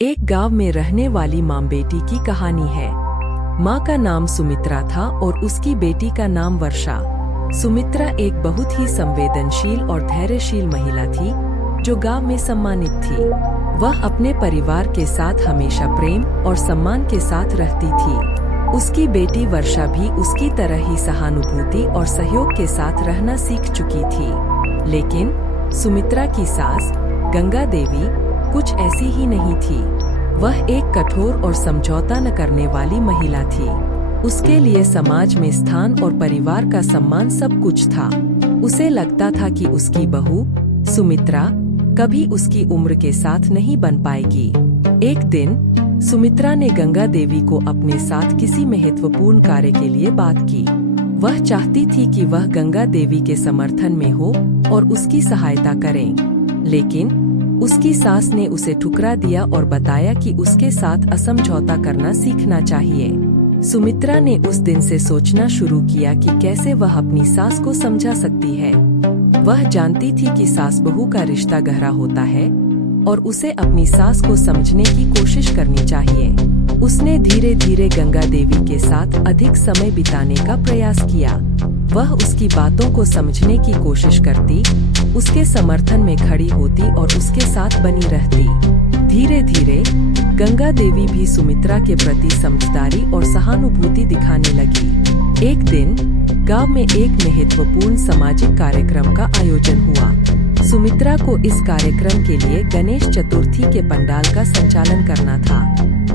एक गांव में रहने वाली माँ बेटी की कहानी है। माँ का नाम सुमित्रा था और उसकी बेटी का नाम वर्षा। सुमित्रा एक बहुत ही संवेदनशील और धैर्यशील महिला थी जो गांव में सम्मानित थी। वह अपने परिवार के साथ हमेशा प्रेम और सम्मान के साथ रहती थी। उसकी बेटी वर्षा भी उसकी तरह ही सहानुभूति और सहयोग के साथ रहना सीख चुकी थी। लेकिन सुमित्रा की सास गंगा देवी कुछ ऐसी ही नहीं थी। वह एक कठोर और समझौता न करने वाली महिला थी। उसके लिए समाज में स्थान और परिवार का सम्मान सब कुछ था। उसे लगता था कि उसकी बहू सुमित्रा कभी उसकी उम्र के साथ नहीं बन पाएगी। एक दिन सुमित्रा ने गंगा देवी को अपने साथ किसी महत्वपूर्ण कार्य के लिए बात की। वह चाहती थी कि वह गंगा देवी के समर्थन में हो और उसकी सहायता करें। लेकिन उसकी सास ने उसे ठुकरा दिया और बताया कि उसके साथ असमझौता करना सीखना चाहिए। सुमित्रा ने उस दिन से सोचना शुरू किया कि कैसे वह अपनी सास को समझा सकती है। वह जानती थी कि सास बहू का रिश्ता गहरा होता है और उसे अपनी सास को समझने की कोशिश करनी चाहिए। उसने धीरे धीरे गंगा देवी के साथ अधिक समय बिताने का प्रयास किया। वह उसकी बातों को समझने की कोशिश करती, उसके समर्थन में खड़ी होती और उसके साथ बनी रहती। धीरे धीरे गंगा देवी भी सुमित्रा के प्रति समझदारी और सहानुभूति दिखाने लगी। एक दिन गांव में एक महत्वपूर्ण सामाजिक कार्यक्रम का आयोजन हुआ। सुमित्रा को इस कार्यक्रम के लिए गणेश चतुर्थी के पंडाल का संचालन करना था।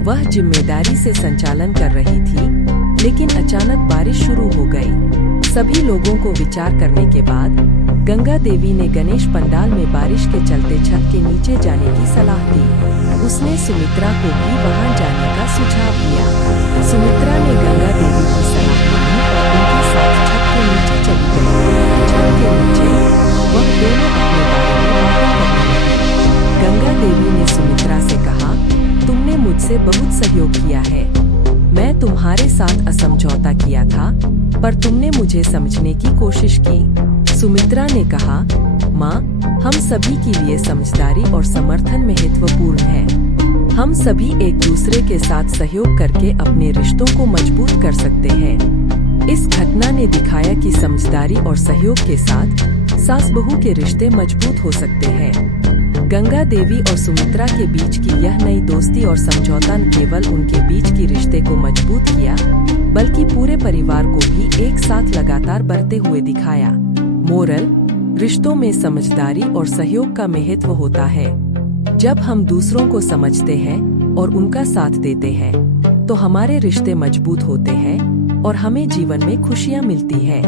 वह जिम्मेदारी से संचालन कर रही थी, लेकिन अचानक बारिश शुरू हो गई। सभी लोगों को विचार करने के बाद गंगा देवी ने गणेश पंडाल में बारिश के चलते छत के नीचे जाने की सलाह दी। उसने सुमित्रा को भी वहां जाने का सुझाव दिया। सुमित्रा ने गंगा देवी की सलाह मानी और उनके साथ छत के नीचे चली गई। छत के नीचे वह दोनों अपने बारे में बातें करने लगी। गंगा देवी ने सुमित्रा से कहा, तुमने मुझसे बहुत सहयोग किया है। मैं तुम्हारे साथ असमझौता किया था, पर तुमने मुझे समझने की कोशिश की। सुमित्रा ने कहा, माँ, हम सभी के लिए समझदारी और समर्थन महत्वपूर्ण है। हम सभी एक दूसरे के साथ सहयोग करके अपने रिश्तों को मजबूत कर सकते हैं। इस घटना ने दिखाया कि समझदारी और सहयोग के साथ सास बहू के रिश्ते मजबूत हो सकते हैं। गंगा देवी और सुमित्रा के बीच की यह नई दोस्ती और समझौता न केवल उनके बीच की रिश्ते को मजबूत किया, बल्कि पूरे परिवार को भी एक साथ लगातार बढ़ते हुए दिखाया। मोरल: रिश्तों में समझदारी और सहयोग का महत्व होता है। जब हम दूसरों को समझते हैं और उनका साथ देते हैं, तो हमारे रिश्ते मजबूत होते हैं और हमें जीवन में खुशियाँ मिलती है।